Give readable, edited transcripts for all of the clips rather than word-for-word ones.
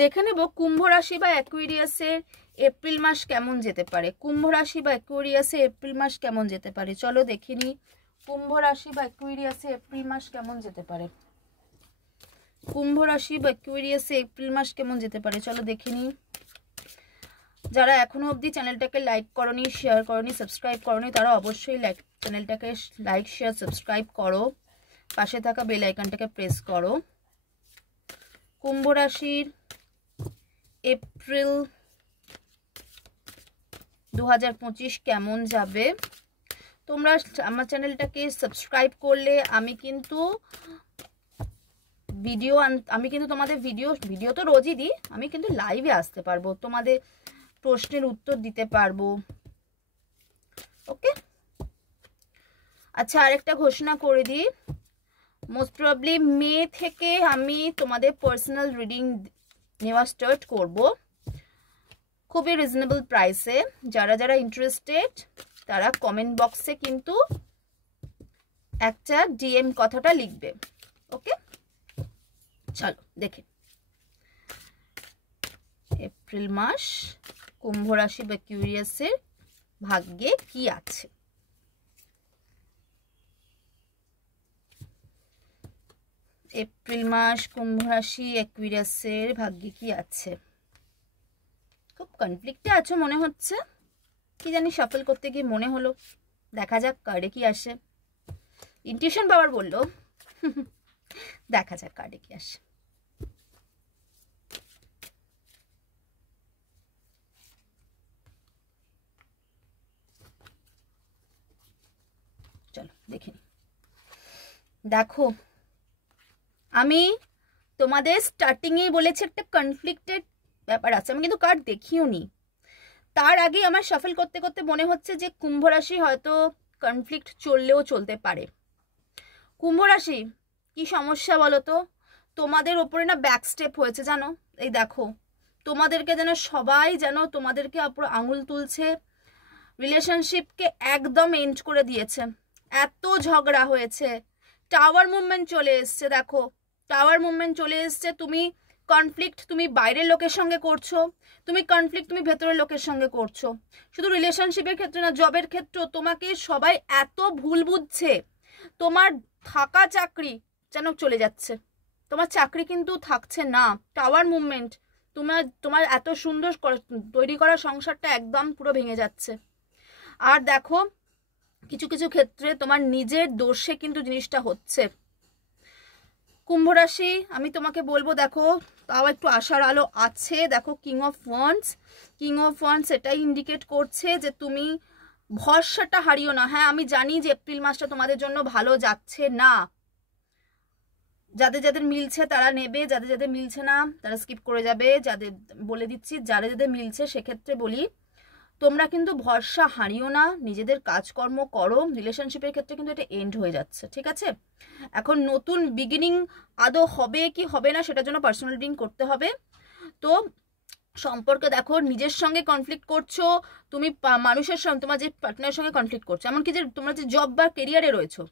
দেখে নেব কুম্ভ রাশি বা অ্যাকুয়ারিয়াসের এপ্রিল মাস কেমন যেতে পারে। কুম্ভ রাশি বা অ্যাকুয়ারিয়াসে এপ্রিল মাস কেমন যেতে পারে, চলো দেখে নিই। কুম্ভ রাশি বা অ্যাকুয়ারিয়াসে এপ্রিল মাস কেমন যেতে পারে। কুম্ভ রাশি বা অ্যাকুয়ারিয়াসে এপ্রিল মাস কেমন যেতে পারে, চলো দেখে নিই। যারা এখনো অবধি চ্যানেলটাকে লাইক করনি, শেয়ার করনি, সাবস্ক্রাইব করনি, তারা অবশ্যই চ্যানেলটাকে লাইক, শেয়ার, সাবস্ক্রাইব করো। পাশে থাকা বেল আইকনটাকে প্রেস করো। কুম্ভ রাশির এপ্রিল 2025 কেমন যাবে। তোমরা আমার চ্যানেলটাকে সাবস্ক্রাইব করলে আমি কিন্তু তোমাদের ভিডিও তো রোজই দিই, আমি কিন্তু লাইভে আসতে পারবো, তোমাদের প্রশ্নের উত্তর দিতে পারবো। ওকে, আচ্ছা আরেকটা ঘোষণা করে দিই, মোস্ট প্রবাবলি মে থেকে আমি তোমাদের পার্সোনাল রিডিং নেওয়া স্টার্ট করব, খুবই রিজনেবল প্রাইসে। যারা যারা ইন্টারেস্টেড তারা কমেন্ট বক্সে কিন্তু একটা ডিএম কথাটা লিখবে। ওকে, চলো দেখে এপ্রিল মাস কুম্ভ রাশি বা অ্যাকুয়ারিয়াসের ভাগ্যে কি আছে। এপ্রিল মাস কুম্ভ রাশি অ্যাকুয়ারিয়াসের ভাগ্যে কি আছে। খুব কনফ্লিক্টে আছো মনে হচ্ছে, কি জানি শাফল করতে গিয়ে মনে হলো। দেখা যাক কার্ডে কি আসে। ইনটিউশন পাওয়ার বললো, দেখা যাক কার্ডে কি আসে। চলো দেখে নি। দেখো আমি তোমাদের স্টার্টিংয়েই বলেছি একটা কনফ্লিক্টেড ব্যাপার আছে, আমি কিন্তু কার্ড দেখিও নি। তার আগে আমার শাফল করতে করতে মনে হচ্ছে যে কুম্ভ রাশি হয়তো কনফ্লিক্ট চললেও চলতে পারে। কুম্ভ রাশি কি সমস্যা বলো তো, তোমাদের ওপরে না ব্যাক স্টেপ হয়েছে জানো। এই দেখো তোমাদেরকে যেন সবাই যেন তোমাদেরকে ওপর আঙুল তুলছে, রিলেশনশিপকে একদম এন্ড করে দিয়েছে। এত ঝগড়া হয়েছে, টাওয়ার মুভমেন্ট চলে এসছে। দেখো টাওয়ার মুভমেন্ট চলে এসছে। তুমি কনফ্লিক্ট তুমি বাইরের লোকের সঙ্গে করছো, তুমি কনফ্লিক্ট তুমি ভেতরের লোকের সঙ্গে করছো। শুধু রিলেশনশিপের ক্ষেত্রে না, জবের ক্ষেত্রেও তোমাকে সবাই এত ভুল বুঝছে। তোমার থাকা চাকরি যেন চলে যাচ্ছে, তোমার চাকরি কিন্তু থাকছে না। টাওয়ার মুভমেন্ট, তোমার এত সুন্দর তৈরি করা সংসারটা একদম পুরো ভেঙে যাচ্ছে। আর দেখো কিছু কিছু ক্ষেত্রে তোমার নিজের দোষে কিন্তু জিনিসটা হচ্ছে। কুম্ভ রাশি আমি তোমাকে বলবো, দেখো তাও একটু আশার আলো আছে। দেখো কিং অফ ওয়ান্ডস এটাই ইন্ডিকেট করছে যে তুমি ভরসাটা হারিও না। হ্যাঁ আমি জানি যে এপ্রিল মাসটা তোমাদের জন্য ভালো যাচ্ছে না, যাদের যাদের মিলছে তারা নেবে, যাদের যাদের মিলছে না তারা স্কিপ করে যাবে। যাদের বলে দিচ্ছি, যাদের যাদের মিলছে সেক্ষেত্রে বলি তোমরা কিন্তু ভরসা হারিও না, নিজেদের কাজকর্ম করো। রিলেশনশিপের ক্ষেত্রে কিন্তু এটা এন্ড হয়ে যাচ্ছে, ঠিক আছে। এখন নতুন বিগিনিং আদৌ হবে কি হবে না সেটার জন্য পার্সোনাল রিডিং করতে হবে। তো সম্পর্কে দেখো নিজের সঙ্গে কনফ্লিক্ট করছো, তুমি মানুষের সঙ্গে, তোমার যে পার্টনারের সঙ্গে কনফ্লিক্ট করছো। এমনকি যে তোমরা যে জব বা কেরিয়ারে রয়েছো,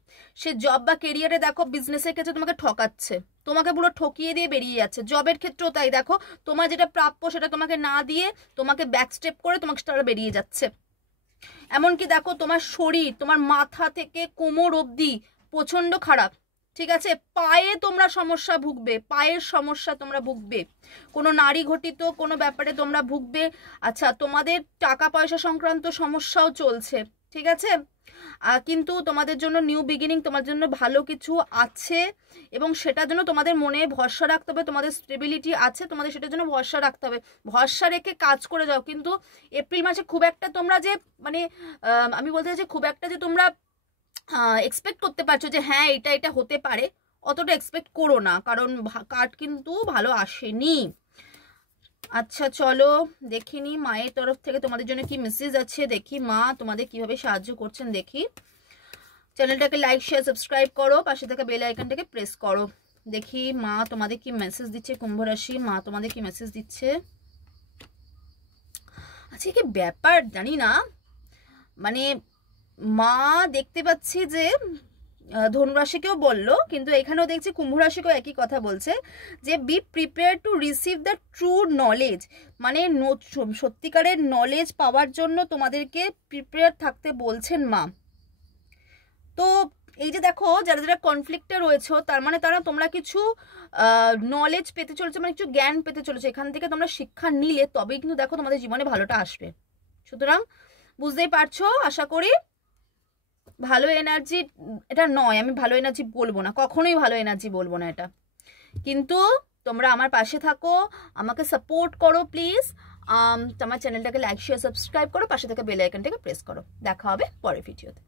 সে জব বা কেরিয়ারে দেখো বিজনেসের ক্ষেত্রে তোমাকে ঠকাচ্ছে, তোমাকে পুরো ঠকিয়ে দিয়ে বেরিয়ে যাচ্ছে। জবের ক্ষেত্রেও তাই, দেখো তোমার যেটা প্রাপ্য সেটা তোমাকে না দিয়ে তোমাকে ব্যাকস্টেপ করে তোমাকে তারা বেরিয়ে যাচ্ছে। এমনকি দেখো তোমার শরীর, তোমার মাথা থেকে কোমর অবধি প্রচন্ড খারাপ, ঠিক আছে। পায়ে তোমরা সমস্যা ভুগবে, পায়ের সমস্যা তোমরা ভুগবে, কোনো নারী ঘটিত কোনো ব্যাপারে তোমরা ভুগবে। আচ্ছা তোমাদের টাকা পয়সা সংক্রান্ত সমস্যাও চলছে, ঠিক আছে। কিন্তু তোমাদের জন্য নিউ বিগিনিং, তোমার জন্য ভালো কিছু আছে এবং সেটার জন্য তোমাদের মনে ভরসা রাখতে হবে। তোমাদের স্টেবিলিটি আছে, তোমাদের সেটার জন্য ভরসা রাখতে হবে। ভরসা রেখে কাজ করে যাও। কিন্তু এপ্রিল মাসে খুব একটা তোমরা যে মানে আমি বলতে চাই যে খুব একটা যে তোমরা এক্সপেক্ট করতে পারছো যে হ্যাঁ এটা এটা হতে পারে, অতটা এক্সপেক্ট করো না, কারণ কার্ড কিন্তু ভালো আসেনি। আচ্ছা চলো দেখিনি মায়ের তরফ থেকে তোমাদের জন্য কি মেসেজ আছে, দেখি মা তোমাদের কিভাবে সাহায্য করছেন। দেখি চ্যানেলটাকে লাইক শেয়ার সাবস্ক্রাইব করো, পাশে থাকা বেল আইকনটাকে প্রেস করো। দেখি মা তোমাদের কি মেসেজ দিচ্ছে। কুম্ভ রাশি মা তোমাদের কি মেসেজ দিচ্ছে। আচ্ছা কি ব্যাপার জানি না, মানে মা দেখতে পাচ্ছি যে ধনুরাশিকেও বললো, কিন্তু এখানেও দেখছি কুম্ভ রাশিকেও একই কথা বলছে যে B prepare to receive the true knowledge, মানে সত্যিকারের নলেজ পাওয়ার জন্য তোমাদেরকে প্রিপেয়ার থাকতে বলছেন মা। তো এই যে দেখো যারা যারা কনফ্লিক্টে রয়েছে, তার মানে তোমরা কিছু নলেজ পেতে চলেছো, মানে কিছু জ্ঞান পেতে চলেছো, এখান থেকে তোমরা শিক্ষা নিলে তবেই কিন্তু দেখো তোমাদের জীবনে ভালোটা আসবে। সুতরাং বুঝতেই পারছো আশা করি। ভালো এনার্জি এটা নয়, আমি ভালো এনার্জি বলবো না, কখনোই ভালো এনার্জি বলবো না এটা, কিন্তু তোমরা আমার পাশে থাকো, আমাকে সাপোর্ট করো প্লিজ। আমার চ্যানেলটাকে লাইক শেয়ার সাবস্ক্রাইব করো, পাশে থেকে বেল আইকনটাকে প্রেস করো। দেখা হবে পরের ভিডিওতে।